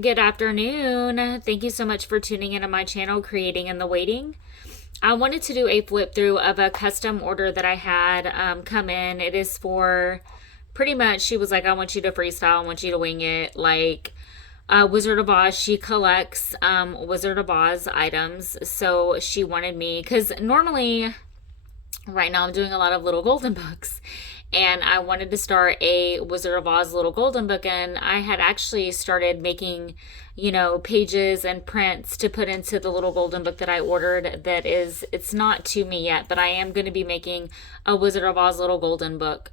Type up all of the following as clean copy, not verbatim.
Good afternoon. Thank you so much for tuning into my channel, Creating in the Waiting. I wanted to do a flip through of a custom order that I had come in. It is for pretty much, she was like, I want you to freestyle, I want you to wing it. Like Wizard of Oz, she collects Wizard of Oz items. So she wanted me, because normally right now I'm doing a lot of little golden books, and I wanted to start a Wizard of Oz little golden book, and I had actually started making, pages and prints to put into the little golden book that I ordered. It's not to me yet, but I am going to be making a Wizard of Oz little golden book.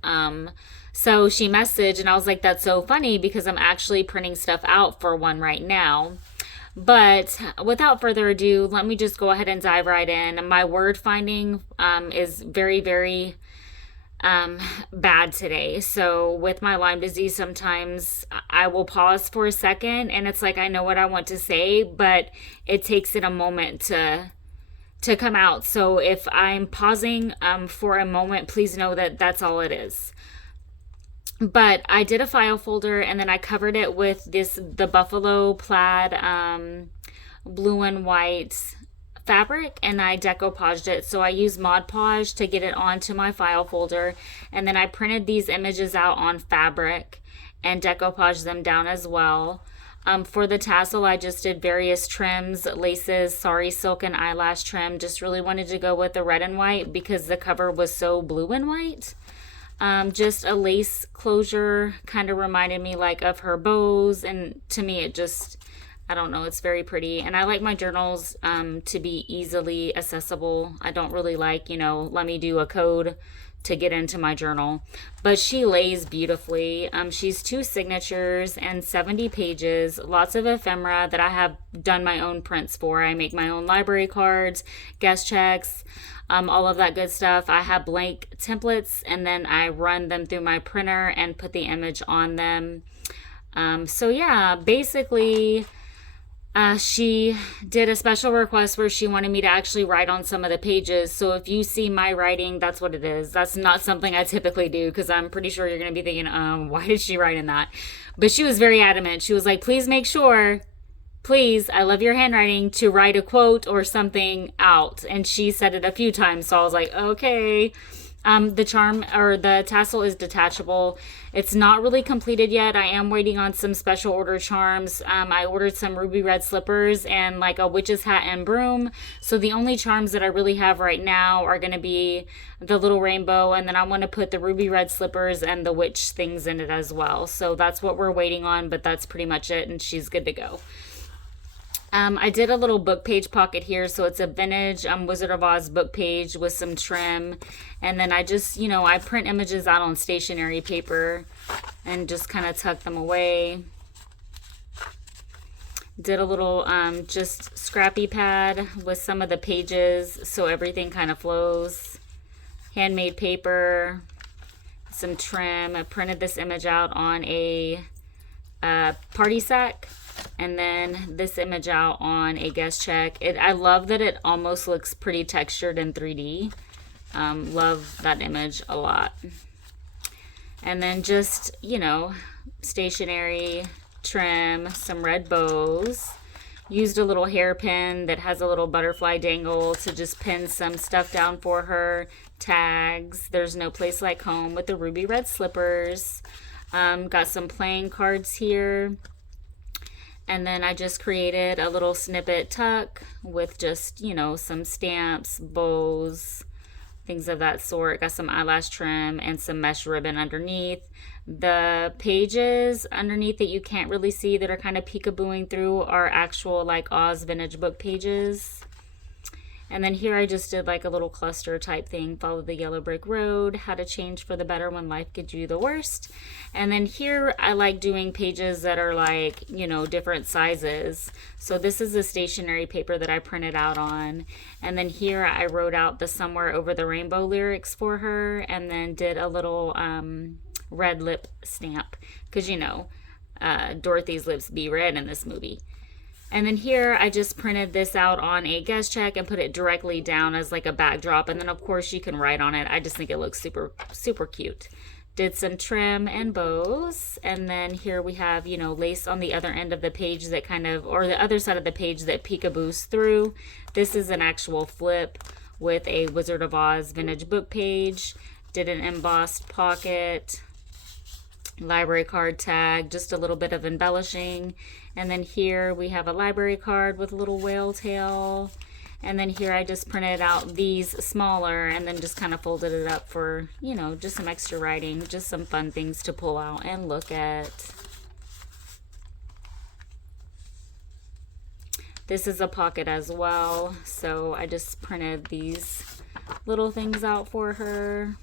So she messaged, and I was like, that's so funny because I'm actually printing stuff out for one right now. But without further ado, let me just go ahead and dive right in. My word finding is very, very bad today. So with my Lyme disease, sometimes I will pause for a second and it's like I know what I want to say, but it takes it a moment to come out. So if I'm pausing for a moment, please know that that's all it is. But I did a file folder and then I covered it with the buffalo plaid blue and white fabric, and I decoupaged it. So I used Mod Podge to get it onto my file folder, and then I printed these images out on fabric and decoupaged them down as well. For the tassel, I just did various trims, laces, sari silk, and eyelash trim. Just really wanted to go with the red and white because the cover was so blue and white. Just a lace closure kind of reminded me like of her bows, and to me it just, I don't know, it's very pretty. And I like my journals to be easily accessible. I don't really like, let me do a code to get into my journal. But she lays beautifully. She's 2 signatures and 70 pages, lots of ephemera that I have done my own prints for. I make my own library cards, guest checks, all of that good stuff. I have blank templates and then I run them through my printer and put the image on them. So yeah, basically she did a special request where she wanted me to actually write on some of the pages. So if you see my writing, that's what it is. That's not something I typically do because I'm pretty sure you're going to be thinking, why did she write in that? But she was very adamant. She was like, please make sure, please, I love your handwriting, to write a quote or something out. And she said it a few times. So I was like, okay. The charm or the tassel is detachable. It's not really completed yet. I am waiting on some special order charms. I ordered some ruby red slippers and like a witch's hat and broom. So the only charms that I really have right now are going to be the little rainbow, and then I want to put the ruby red slippers and the witch things in it as well. So that's what we're waiting on, but that's pretty much it, and she's good to go. I did a little book page pocket here, so it's a vintage Wizard of Oz book page with some trim. And then I just, I print images out on stationery paper and just kind of tuck them away. Did a little just scrappy pad with some of the pages so everything kind of flows. Handmade paper, some trim. I printed this image out on a party sack. And then this image out on a guest check. I love that it almost looks pretty textured in 3D. Love that image a lot. And then just, stationery, trim, some red bows. Used a little hairpin that has a little butterfly dangle to just pin some stuff down for her. Tags. There's no place like home with the ruby red slippers. Got some playing cards here. And then I just created a little snippet tuck with just, some stamps, bows, things of that sort. Got some eyelash trim and some mesh ribbon underneath. The pages underneath that you can't really see that are kind of peekabooing through are actual like Oz vintage book pages. And then here I just did like a little cluster type thing. Follow the yellow brick road. How to change for the better when life gives you the worst. And then here I like doing pages that are like, different sizes. So this is the stationery paper that I printed out on. And then here I wrote out the Somewhere Over the Rainbow lyrics for her. And then did a little red lip stamp. Because, Dorothy's lips be red in this movie. And then here I just printed this out on a guest check and put it directly down as like a backdrop. And then of course you can write on it. I just think it looks super, super cute. Did some trim and bows. And then here we have, you know, lace on the other end of the page that kind of, or the other side of the page that peekaboos through. This is an actual flip with a Wizard of Oz vintage book page. Did an embossed pocket, library card tag, just a little bit of embellishing. And then here we have a library card with a little whale tail. And then here I just printed out these smaller and then just kind of folded it up for, you know, just some extra writing, just some fun things to pull out and look at. This is a pocket as well, so I just printed these little things out for her.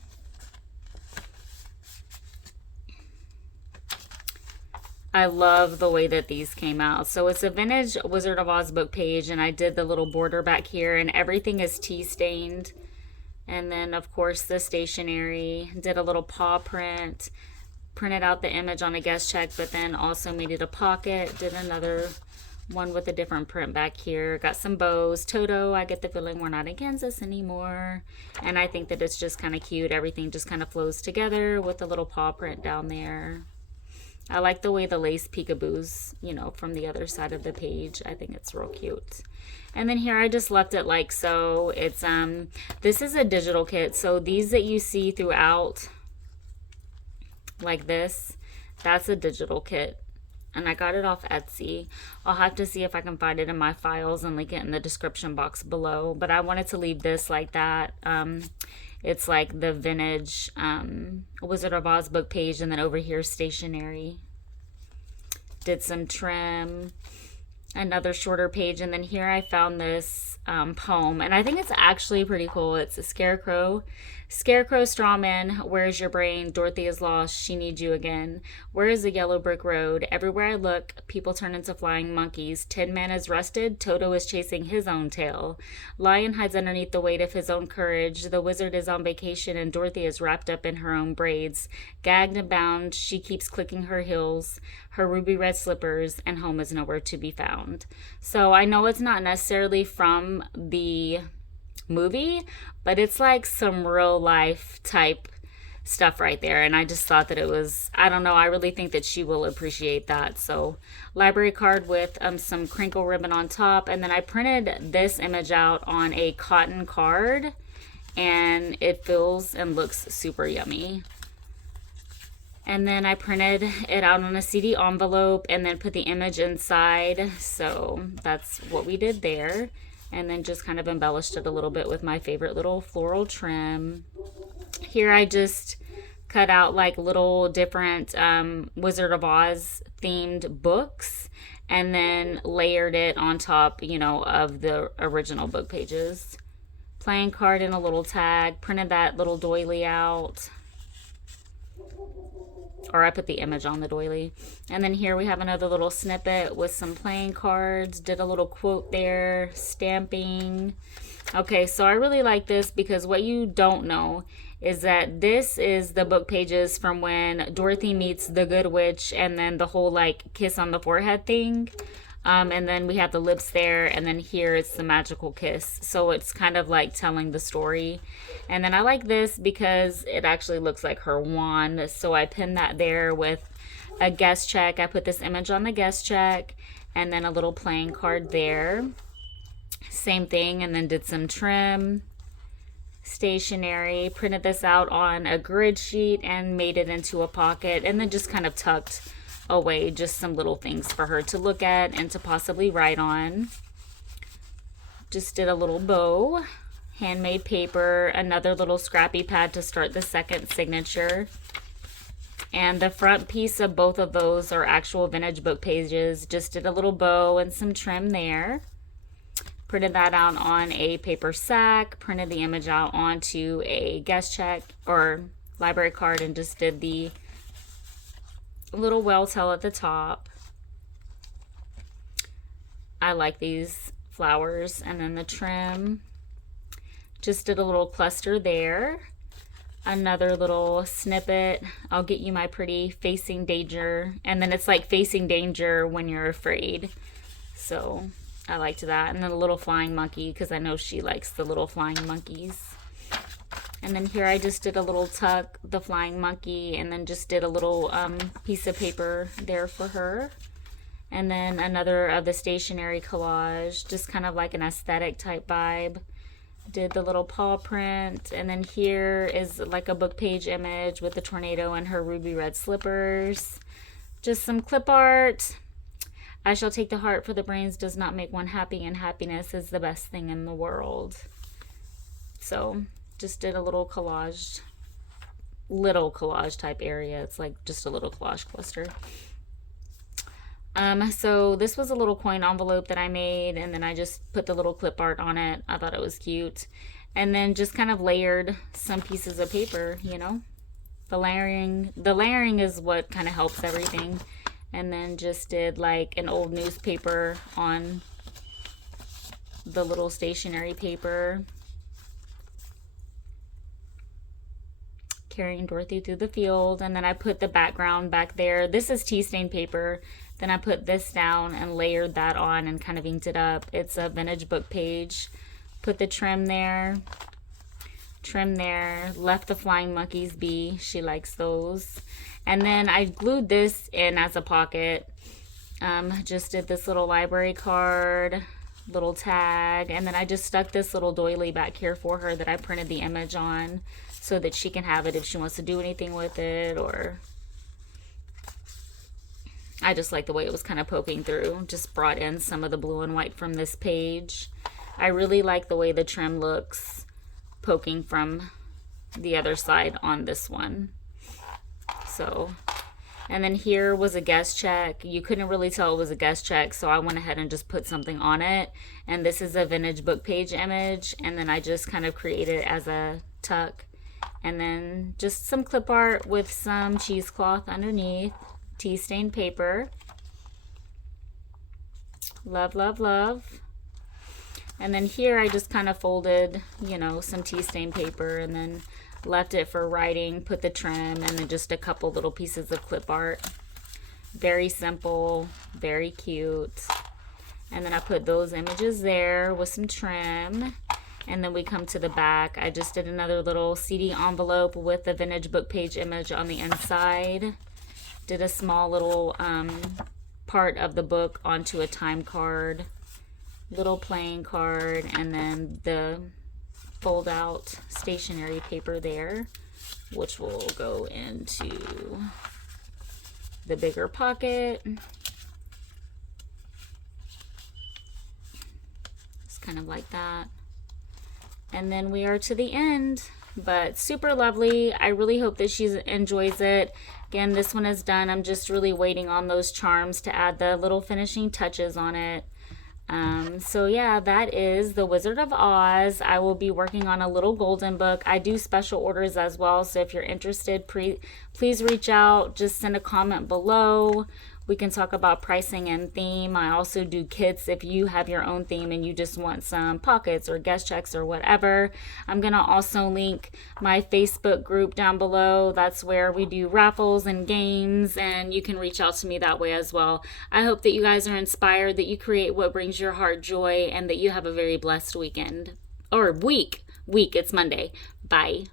I love the way that these came out. So it's a vintage Wizard of Oz book page, and I did the little border back here, and everything is tea stained. And then of course the stationery, did a little paw print, printed out the image on a guest check, but then also made it a pocket, did another one with a different print back here, got some bows. Toto, I get the feeling we're not in Kansas anymore, and I think that it's just kind of cute. Everything just kind of flows together with the little paw print down there. I like the way the lace peekaboos, you know, from the other side of the page. I think it's real cute. And then here I just left it like so. It's this is a digital kit, so these that you see throughout like this, that's a digital kit. And I got it off Etsy. I'll have to see if I can find it in my files and link it in the description box below. But I wanted to leave this like that. It's like the vintage Wizard of Oz book page, and then over here stationery. Did some trim, another shorter page, and then here I found this poem, and I think it's actually pretty cool. It's a scarecrow. Scarecrow strawman, where's your brain? Dorothy is lost. She needs you again. Where is the yellow brick road? Everywhere I look, people turn into flying monkeys. Tin Man is rusted. Toto is chasing his own tail. Lion hides underneath the weight of his own courage. The wizard is on vacation, and Dorothy is wrapped up in her own braids. Gagged and bound, she keeps clicking her heels, her ruby red slippers, and home is nowhere to be found. So I know it's not necessarily from the movie, but it's like some real life type stuff right there, and I just thought that it was, I don't know, I really think that she will appreciate that. So library card with some crinkle ribbon on top, and then I printed this image out on a cotton card, and it feels and looks super yummy. And then I printed it out on a CD envelope and then put the image inside, so that's what we did there. And then just kind of embellished it a little bit with my favorite little floral trim. Here I just cut out like little different Wizard of Oz themed books and then layered it on top, you know, of the original book pages. Playing card and a little tag. Printed that little doily out. Or I put the image on the doily. And then here we have another little snippet with some playing cards. Did a little quote there. Stamping. Okay, so I really like this because what you don't know is that this is the book pages from when Dorothy meets the Good Witch, and then the whole like kiss on the forehead thing. And then we have the lips there, and then here it's the magical kiss. So it's kind of like telling the story. And then I like this because it actually looks like her wand. So I pinned that there with a guest check. I put this image on the guest check, and then a little playing card there. Same thing, and then did some trim, stationery, printed this out on a grid sheet and made it into a pocket, and then just kind of tucked away just some little things for her to look at and to possibly write on. Just did a little bow, handmade paper, another little scrappy pad to start the second signature. And the front piece of both of those are actual vintage book pages. Just did a little bow and some trim there. Printed that out on a paper sack, printed the image out onto a guest check or library card, and just did the little whale tail at the top. I like these flowers. And then the trim. Just did a little cluster there. Another little snippet. I'll get you my pretty facing danger. And then it's like facing danger when you're afraid. So I liked that. And then a little flying monkey because I know she likes the little flying monkeys. And then here I just did a little tuck, the flying monkey, and then just did a little piece of paper there for her. And then another of the stationery collage, just kind of like an aesthetic type vibe. Did the little paw print, and then here is like a book page image with the tornado and her ruby red slippers. Just some clip art. I shall take the heart, for the brains does not make one happy, and happiness is the best thing in the world. So just did a little collage type area. It's like just a little collage cluster. So this was a little coin envelope that I made, and then I just put the little clip art on it. I thought it was cute. And then just kind of layered some pieces of paper, you know. The layering is what kind of helps everything. And then just did like an old newspaper on the little stationery paper. Carrying Dorothy through the field. And then I put the background back there. This is tea stain paper. Then I put this down and layered that on and kind of inked it up. It's a vintage book page. Put the trim there. Left the flying monkeys be. She likes those. And then I glued this in as a pocket. Just did this little library card, little tag. And then I just stuck this little doily back here for her that I printed the image on, so that she can have it if she wants to do anything with it. Or I just like the way it was kind of poking through. Just brought in some of the blue and white from this page. I really like the way the trim looks poking from the other side on this one. So, and then here was a guest check. You couldn't really tell it was a guest check, so I went ahead and just put something on it. And this is a vintage book page image, and then I just kind of created it as a tuck. And then just some clip art with some cheesecloth underneath. Tea stained paper. Love, love, love. And then here I just kind of folded, you know, some tea stained paper, and then left it for writing, put the trim, and then just a couple little pieces of clip art. Very simple, very cute. And then I put those images there with some trim. And then we come to the back. I just did another little CD envelope with the vintage book page image on the inside. Did a small little part of the book onto a time card, little playing card, and then the fold out stationery paper there, which will go into the bigger pocket. It's kind of like that. And then we are to the end, but super lovely. I really hope that she enjoys it. Again, this one is done. I'm just really waiting on those charms to add the little finishing touches on it. So yeah, that is The Wizard of Oz. I will be working on a little golden book. I do special orders as well, so if you're interested, please reach out. Just send a comment below. We can talk about pricing and theme. I also do kits if you have your own theme and you just want some pockets or guest checks or whatever. I'm going to also link my Facebook group down below. That's where we do raffles and games, and you can reach out to me that way as well. I hope that you guys are inspired, that you create what brings your heart joy, and that you have a very blessed weekend. Or week. It's Monday. Bye.